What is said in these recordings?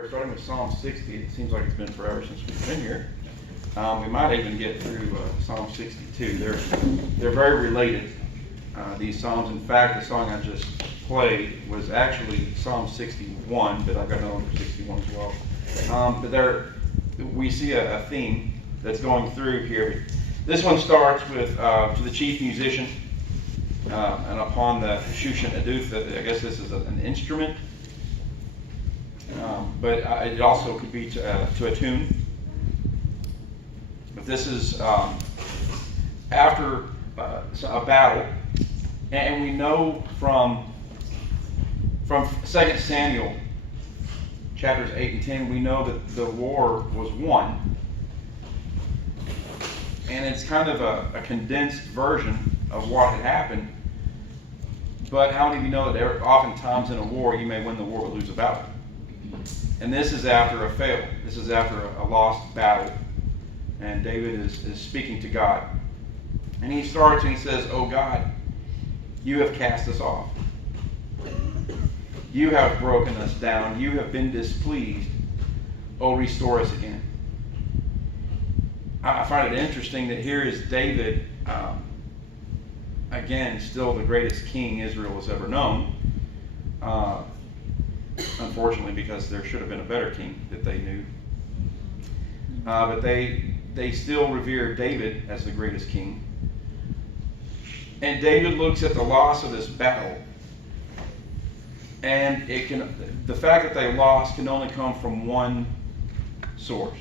We're starting with Psalm 60. It seems like it's been forever since we've been here. We might even get through Psalm 62. They're very related, these Psalms. In fact, the song I just played was actually Psalm 61, but I've got another one for 61 as well. We see a theme that's going through here. This one starts with to the chief musician, and upon the Shushan Aduth. I guess this is an instrument. But it also could be to a tune. But this is after a battle, and we know from 2 Samuel chapters 8 and 10, we know that the war was won. And it's kind of a condensed version of what had happened. But how many of you know that oftentimes in a war, you may win the war but lose a battle? And this is after a fail. This is after a lost battle. And David is speaking to God. And he starts and he says, "Oh God, you have cast us off. You have broken us down. You have been displeased. Oh, restore us again." I find it interesting that here is David, again, still the greatest king Israel has ever known. Unfortunately, because there should have been a better king that they knew. But they still revere David as the greatest king. And David looks at the loss of this battle. And the fact that they lost can only come from one source.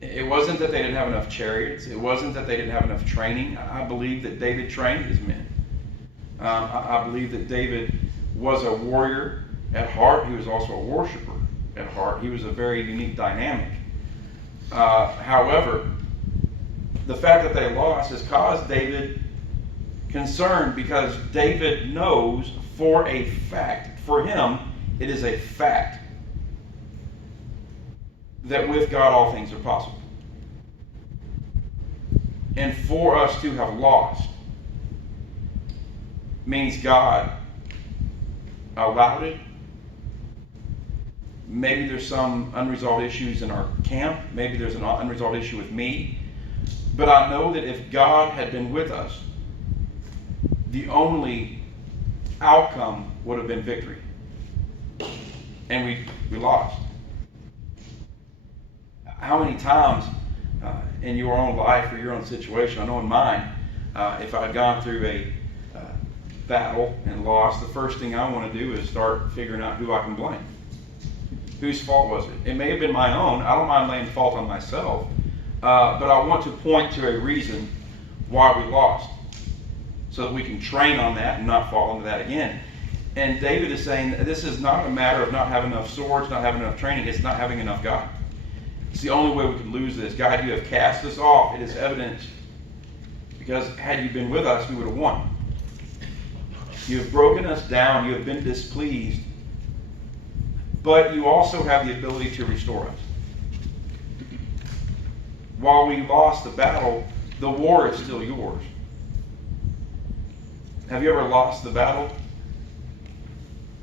It wasn't that they didn't have enough chariots. It wasn't that they didn't have enough training. I believe that David trained his men. I believe that David was a warrior at heart. He was also a worshiper at heart. He was a very unique dynamic. However, the fact that they lost has caused David concern, because David knows for a fact, for him, it is a fact, that with God all things are possible. And for us to have lost means God allowed it. Maybe there's some unresolved issues in our camp. Maybe there's an unresolved issue with me. But I know that if God had been with us, the only outcome would have been victory. And we lost. How many times in your own life or your own situation, I know in mine, if I'd gone through a battle and lost, the first thing I want to do is start figuring out who I can blame. Whose fault was it? It may have been my own. I don't mind laying fault on myself. But I want to point to a reason why we lost, so that we can train on that and not fall into that again. And David is saying that this is not a matter of not having enough swords, not having enough training. It's not having enough God. It's the only way we can lose this. God, you have cast us off. It is evident, because had you been with us, we would have won. You have broken us down. You have been displeased. But you also have the ability to restore us. While we lost the battle, the war is still yours. Have you ever lost the battle?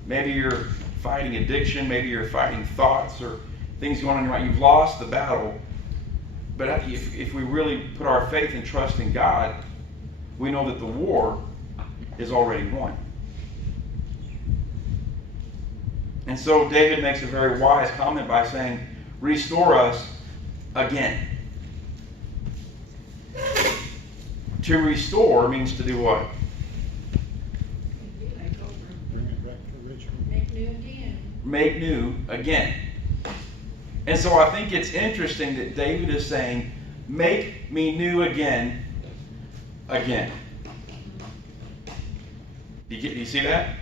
Maybe you're fighting addiction. Maybe you're fighting thoughts or things going on in your mind. You've lost the battle. But if we really put our faith and trust in God, we know that the war is already won. And so David makes a very wise comment by saying, "Restore us again." To restore means to do what? Bring it back to original. Make new again. Make new again. And so I think it's interesting that David is saying, "Make me new again, again." Do you see that?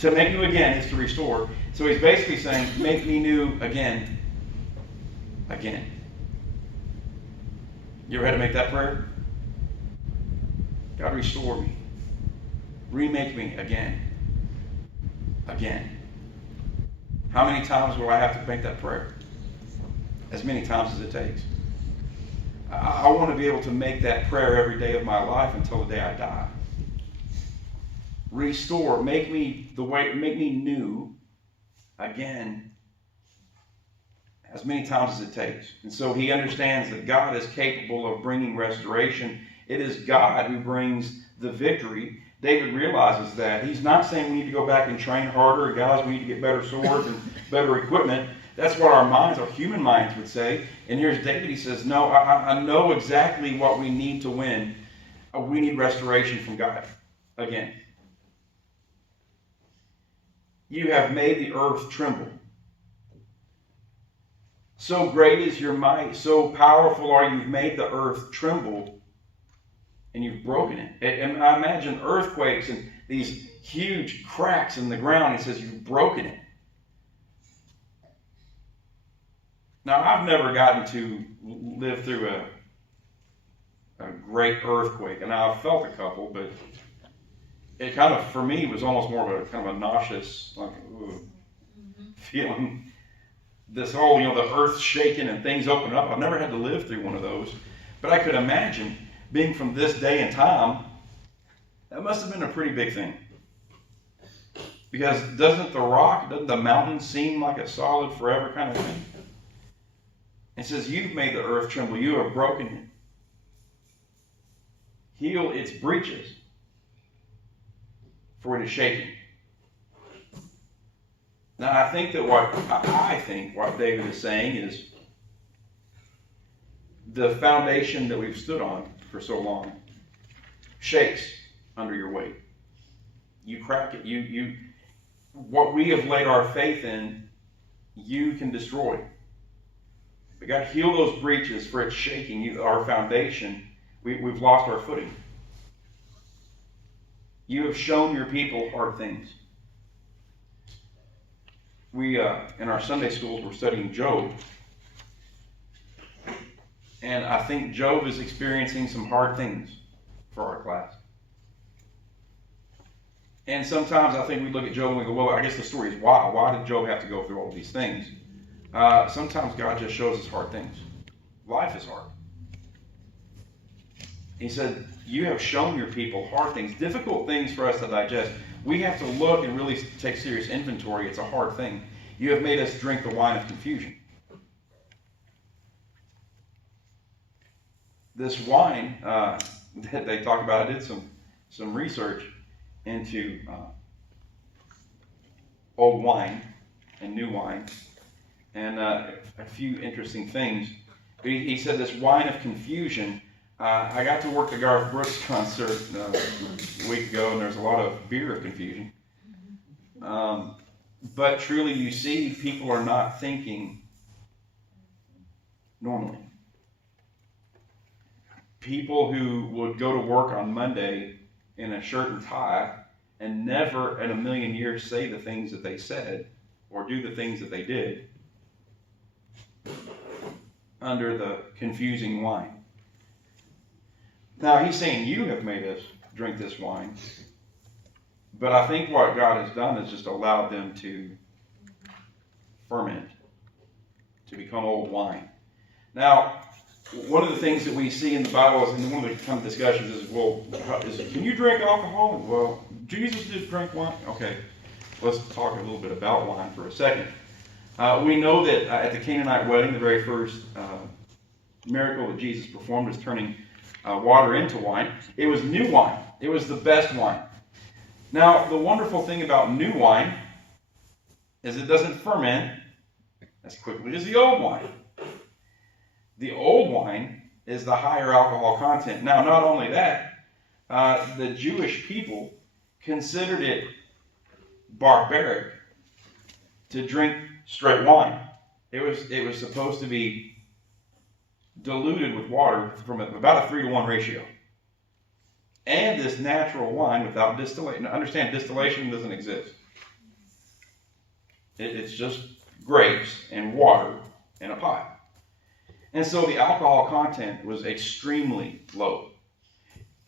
To make new again is to restore. So he's basically saying, "Make me new again, again." You ever had to make that prayer? God, restore me. Remake me again, again. How many times will I have to make that prayer? As many times as it takes. I want to be able to make that prayer every day of my life until the day I die. Restore, make me new again as many times as it takes. And so he understands that God is capable of bringing restoration. It is God who brings the victory. David realizes that. He's not saying we need to go back and train harder. Guys, we need to get better swords and better equipment. That's what our minds, our human minds would say. And here's David. He says, no, I know exactly what we need to win. We need restoration from God again. You have made the earth tremble. So great is your might, so powerful are you, you've made the earth tremble, and you've broken it. And I imagine earthquakes and these huge cracks in the ground. He says, you've broken it. Now, I've never gotten to live through a great earthquake, and I've felt a couple, but it kind of, for me, was almost more of a kind of a nauseous, like, feeling. This whole, the earth shaking and things open up. I've never had to live through one of those. But I could imagine being from this day and time, that must have been a pretty big thing. Because doesn't the mountain seem like a solid forever kind of thing? It says, you've made the earth tremble. You have broken it. Heal its breaches, for it is shaking. Now, I think what David is saying is the foundation that we've stood on for so long shakes under your weight. You crack it. What we have laid our faith in, you can destroy. We got to heal those breaches, for it's shaking. Our foundation, we've lost our footing. You have shown your people hard things. We, in our Sunday schools, we're studying Job. And I think Job is experiencing some hard things for our class. And sometimes I think we look at Job and we go, well, I guess the story is why. Why did Job have to go through all these things? Sometimes God just shows us hard things. Life is hard. He said, you have shown your people hard things, difficult things for us to digest. We have to look and really take serious inventory. It's a hard thing. You have made us drink the wine of confusion. This wine that they talk about, I did some research into old wine and new wine, and a few interesting things. He said this wine of confusion. I got to work the Garth Brooks concert a week ago, and there's a lot of beer of confusion. But truly, you see, people are not thinking normally. People who would go to work on Monday in a shirt and tie and never in a million years say the things that they said or do the things that they did under the confusing wine. Now, he's saying, you have made us drink this wine. But I think what God has done is just allowed them to ferment, to become old wine. Now, one of the things that we see in the Bible is, and one of the kind of discussions is, well, can you drink alcohol? Well, Jesus did drink wine. Okay, let's talk a little bit about wine for a second. We know that at the Canaanite wedding, the very first miracle that Jesus performed was turning water into wine. It was new wine. It was the best wine. Now, the wonderful thing about new wine is it doesn't ferment as quickly as the old wine. The old wine is the higher alcohol content. Now, not only that, the Jewish people considered it barbaric to drink straight wine. It was supposed to be diluted with water from about a 3-to-1 ratio. And this natural wine without distillation. Now, understand, distillation doesn't exist. It's just grapes and water in a pot. And so the alcohol content was extremely low.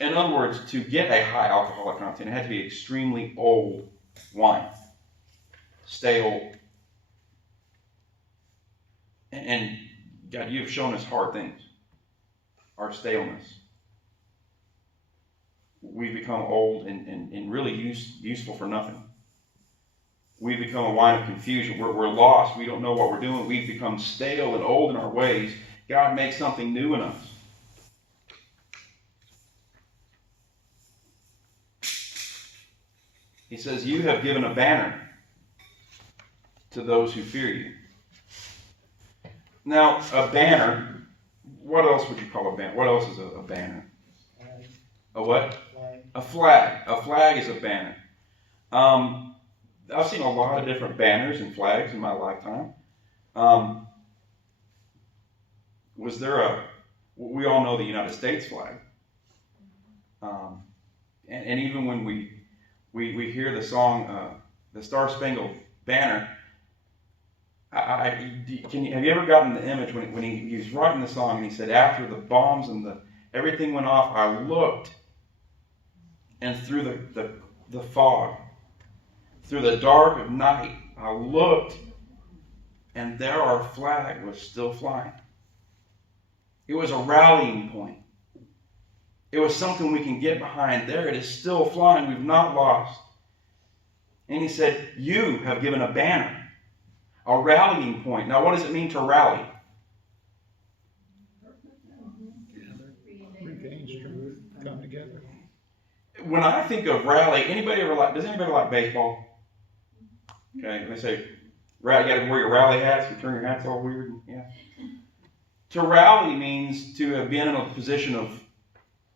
In other words, to get a high alcoholic content, it had to be extremely old wine. Stale. And God, you have shown us hard things. Our staleness. We've become old and really useful for nothing. We've become a wine of confusion. We're lost. We don't know what we're doing. We've become stale and old in our ways. God makes something new in us. He says, you have given a banner to those who fear you. Now, a banner, what else would you call a banner? What else is a banner? A what? A flag. A flag is a banner. I've seen a lot of different banners and flags in my lifetime. We all know the United States flag. And even when we hear the song, the Star Spangled Banner, have you ever gotten the image when he was writing the song and he said, after the bombs and everything went off, I looked, and through the fog, through the dark of night, I looked, and there our flag was still flying. It was a rallying point. It was something we can get behind. There it is, still flying. We've not lost. And he said, you have given a banner, a rallying point. Now, what does it mean to rally? Regain strength, come together. When I think of rally, does anybody like baseball? Okay, they say, you got to wear your rally hats, you turn your hats all weird. Yeah. To rally means to have been in a position of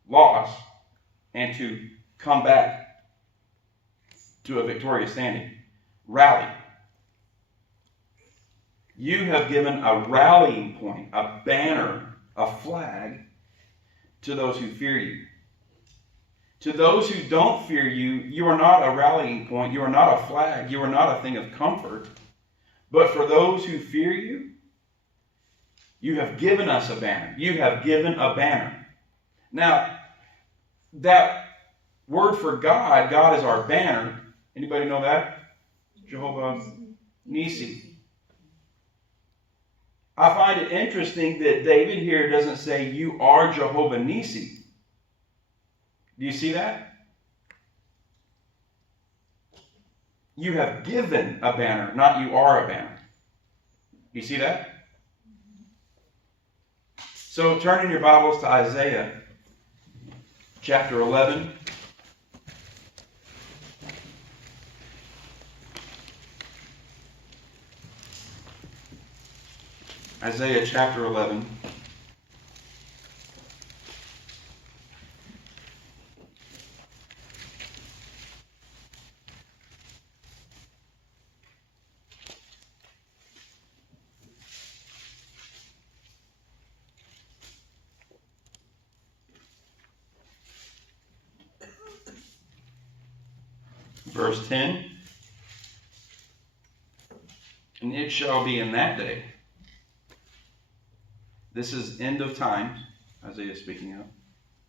loss and to come back to a victorious standing. Rally. You have given a rallying point, a banner, a flag to those who fear you. To those who don't fear you, you are not a rallying point, you are not a flag, you are not a thing of comfort. But for those who fear you, you have given us a banner. You have given a banner. Now, that word for God is our banner. Anybody know that? Jehovah Nissi. I find it interesting that David here doesn't say, you are Jehovah Nissi. Do you see that? You have given a banner, not you are a banner. Do you see that? So turn in your Bibles to Isaiah chapter 11. Isaiah chapter 11. Verse 10. And it shall be in that day. This is end of times, Isaiah speaking of,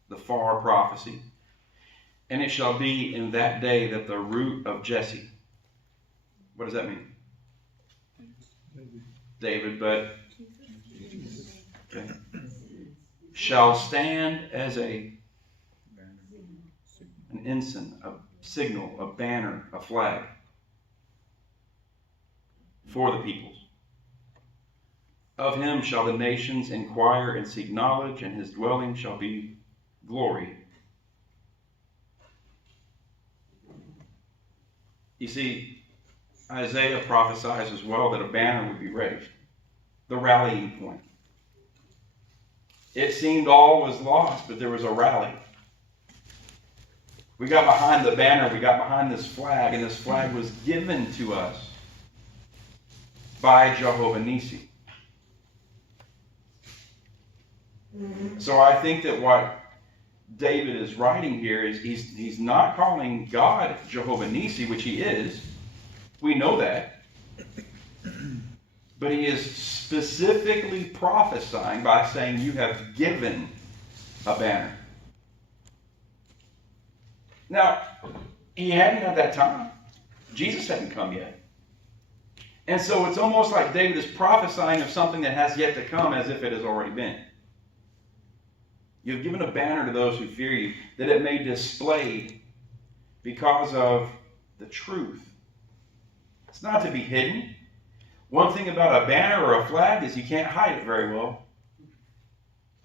the far prophecy. And it shall be in that day that the root of Jesse. What does that mean? David, but okay, shall stand as an ensign, a signal, a banner, a flag for the peoples. Of him shall the nations inquire and seek knowledge, and his dwelling shall be glory. You see, Isaiah prophesies as well that a banner would be raised, the rallying point. It seemed all was lost, but there was a rally. We got behind the banner, we got behind this flag, and this flag was given to us by Jehovah Nissi. So I think that what David is writing here is he's not calling God Jehovah Nissi, which he is. We know that. But he is specifically prophesying by saying, you have given a banner. Now, he hadn't at that time. Jesus hadn't come yet. And so it's almost like David is prophesying of something that has yet to come as if it has already been. You've given a banner to those who fear you, that it may display because of the truth It's not to be hidden. One thing about a banner or a flag is you can't hide it very well.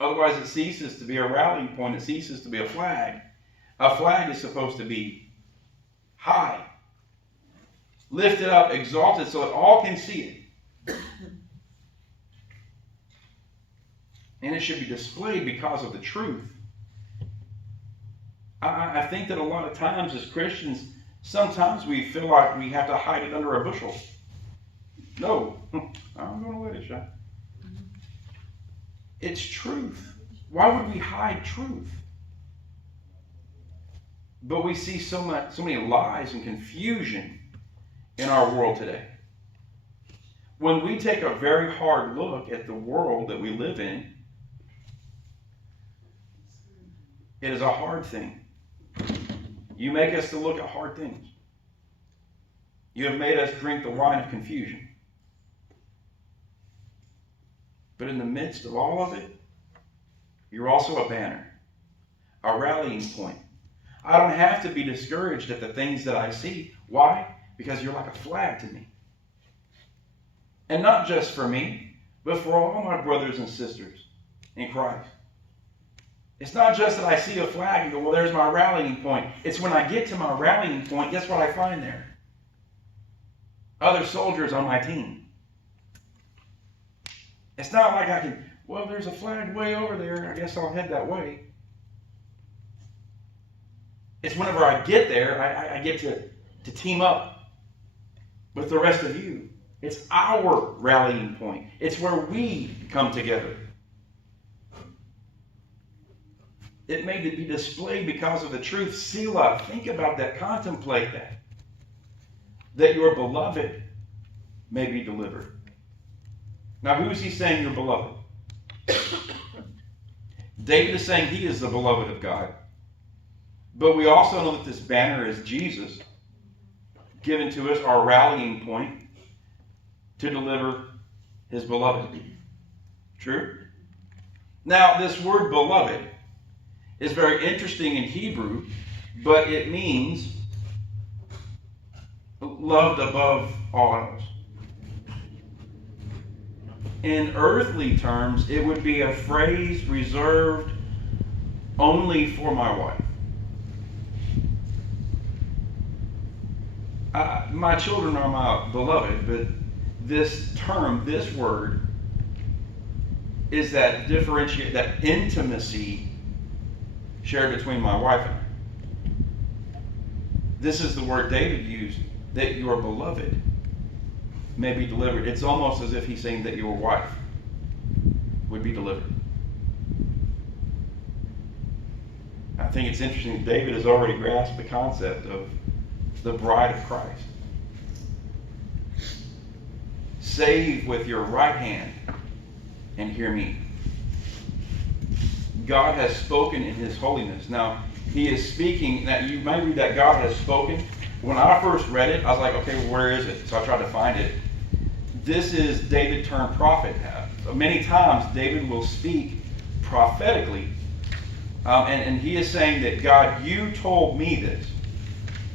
Otherwise it ceases to be a rallying point. It ceases to be a flag. A flag is supposed to be high, lifted up, exalted so that all can see it. And it should be displayed because of the truth. I think that a lot of times as Christians, sometimes we feel like we have to hide it under a bushel. No, I'm going to let it shine. It's truth. Why would we hide truth? But we see so many lies and confusion in our world today. When we take a very hard look at the world that we live in, it is a hard thing. You make us to look at hard things. You have made us drink the wine of confusion. But in the midst of all of it, you're also a banner, a rallying point. I don't have to be discouraged at the things that I see. Why? Because you're like a flag to me. And not just for me, but for all my brothers and sisters in Christ. It's not just that I see a flag and go, well, there's my rallying point. It's when I get to my rallying point, guess what I find there? Other soldiers on my team. It's not like I can, well, there's a flag way over there. I guess I'll head that way. It's whenever I get there, I get to team up with the rest of you. It's our rallying point. It's where we come together. It may be displayed because of the truth. Selah, think about that. Contemplate that. That your beloved may be delivered. Now, who is he saying you're beloved? David is saying he is the beloved of God. But we also know that this banner is Jesus, given to us our rallying point to deliver his beloved. True? Now, this word beloved is very interesting in Hebrew, but it means loved above all else. In earthly terms, it would be a phrase reserved only for my wife. My children are my beloved, but this term, this word, is that differentiate, that intimacy shared between my wife and I. This is the word David used, that your beloved may be delivered. It's almost as if he's saying that your wife would be delivered. I think it's interesting that David has already grasped the concept of the bride of Christ. Save with your right hand and hear me. God has spoken in his holiness. Now, he is speaking, that you may read that God has spoken. When I first read it, I was like, okay, well, where is it? So I tried to find it. This is David turned prophet. Many times David will speak prophetically. And he is saying that, God, you told me this.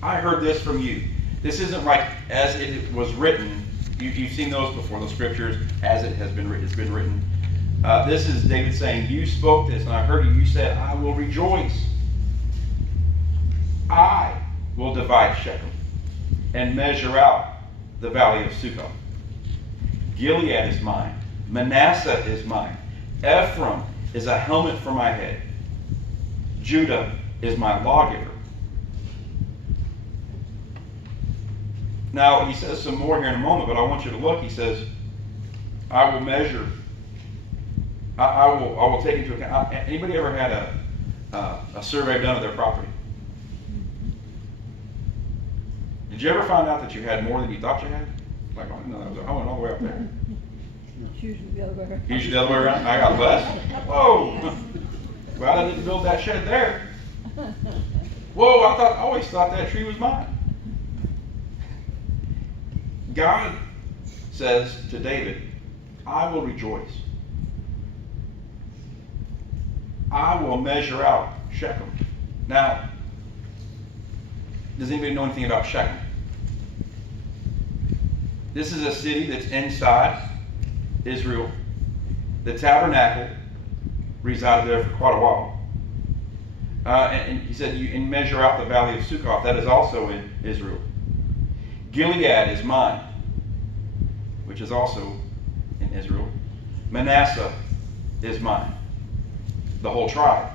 I heard this from you. This isn't like as it was written. You've seen those before, those scriptures, as it has been written. It's been written. This is David saying, you spoke this, and I heard you. You said, I will rejoice. I will divide Shechem and measure out the valley of Succoth. Gilead is mine. Manasseh is mine. Ephraim is a helmet for my head. Judah is my lawgiver. Now, he says some more here in a moment, but I want you to look. He says, I will measure. I will take into account. Anybody ever had a survey done of their property? Did you ever find out that you had more than you thought you had? Like, oh, no, I went all the way up there. It's usually the other way around. Usually the other way around. I got less. Whoa. Well, I didn't build that shed there. Whoa, I always thought that tree was mine. God says to David, I will rejoice. I will measure out Shechem. Now, does anybody know anything about Shechem? This is a city that's inside Israel. The tabernacle resided there for quite a while. And he said, you measure out the valley of Succoth. That is also in Israel. Gilead is mine, which is also in Israel. Manasseh is mine, the whole tribe.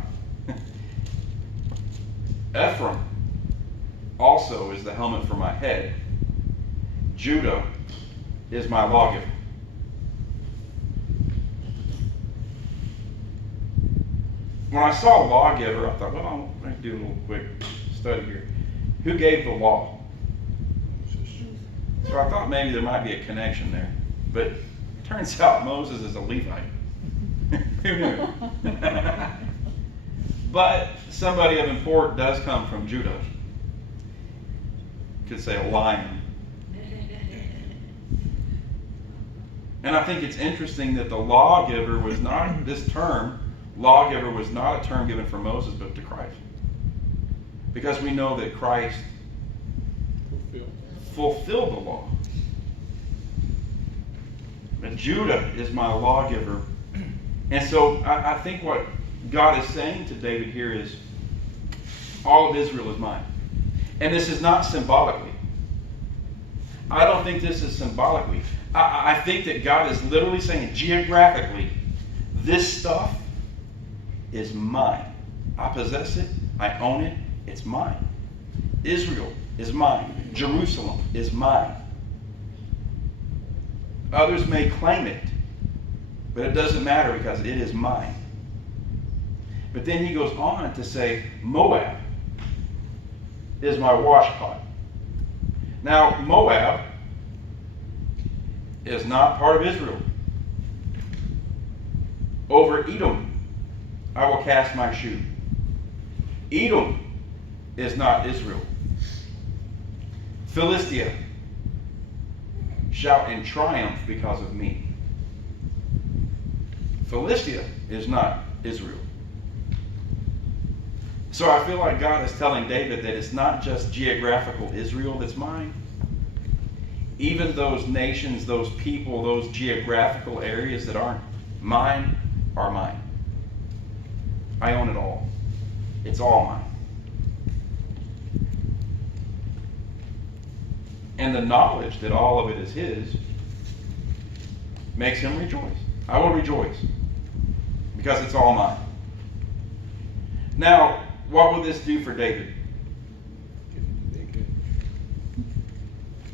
Ephraim also is the helmet for my head. Judah is my lawgiver. When I saw lawgiver, I thought, well, I'm going to do a little quick study here. Who gave the law? So I thought maybe there might be a connection there. But it turns out Moses is a Levite. Who knew? But somebody of import does come from Judah. You could say a lion. And I think it's interesting that the lawgiver was not, this term, lawgiver was not a term given for Moses, but to Christ. Because we know that Christ fulfilled the law. But Judah is my lawgiver. And so I think what God is saying to David here is, all of Israel is mine. And this is not symbolically. I don't think this is symbolically. I think that God is literally saying, geographically, this stuff is mine. I possess it. I own it. It's mine. Israel is mine. Jerusalem is mine. Others may claim it, but it doesn't matter because it is mine. But then he goes on to say, Moab is my washpot. Now, Moab is not part of Israel. Over Edom, I will cast my shoe. Edom is not Israel. Philistia, shout in triumph because of me. Philistia is not Israel. So I feel like God is telling David that it's not just geographical Israel that's mine. Even those nations, those people, those geographical areas that aren't mine are mine. I own it all. It's all mine. And the knowledge that all of it is his makes him rejoice. I will rejoice because it's all mine. Now, what will this do for David?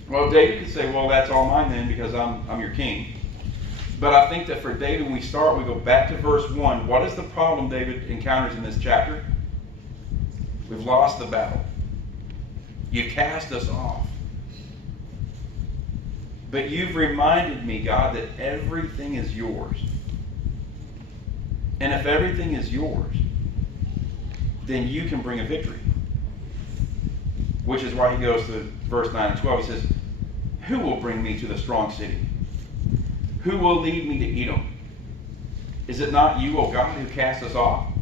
Well, David could say, well, that's all mine then because I'm your king. But I think that for David, when we start, we go back to verse 1. What is the problem David encounters in this chapter? We've lost the battle. You cast us off. But you've reminded me, God, that everything is yours. And if everything is yours, then you can bring a victory. Which is why he goes to verse 9 and 12. He says, who will bring me to the strong city? Who will lead me to Edom? Is it not you, O God, who cast us off?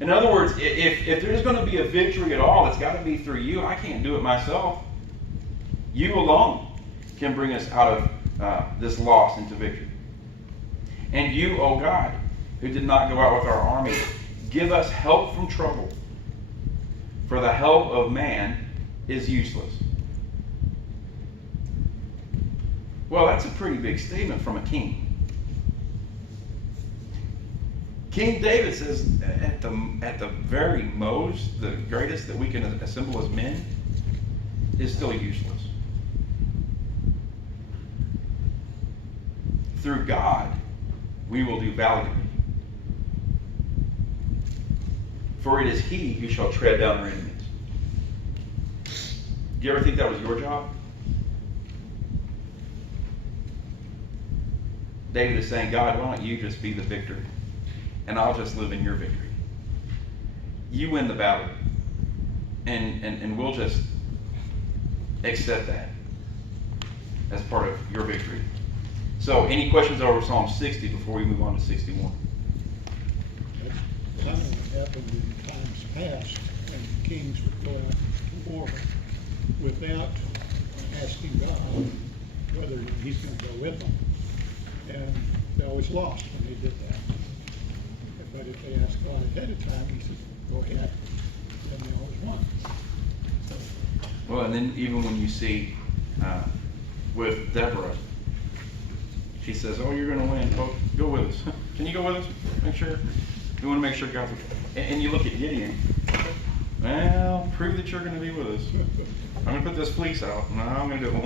In other words, if there's going to be a victory at all, it's got to be through you. I can't do it myself. You alone can bring us out of this loss into victory. And you, O God, who did not go out with our army, give us help from trouble. For the help of man is useless. Well, that's a pretty big statement from a king. King David says, at the very most, the greatest that we can assemble as men is still useless. Through God, we will do valiantly. For it is he who shall tread down our enemies. Do you ever think that was your job? David is saying, God, why don't you just be the victor? And I'll just live in your victory. You win the battle. And we'll just accept that as part of your victory. So, any questions over Psalm 60 before we move on to 61? That's kind of what happened in times past, when kings would go out to war without asking God whether he's gonna go with them. And they always lost when they did that. But if they asked God ahead of time, he said, go ahead, then they always won. Well, and then even when you see with Deborah, she says, "Oh, you're going to win. Oh, go with us. Can you go with us? Make sure. We want to make sure God's." And you look at Gideon. Well, prove that you're going to be with us. I'm going to put this fleece out. No, I'm going to do it with one.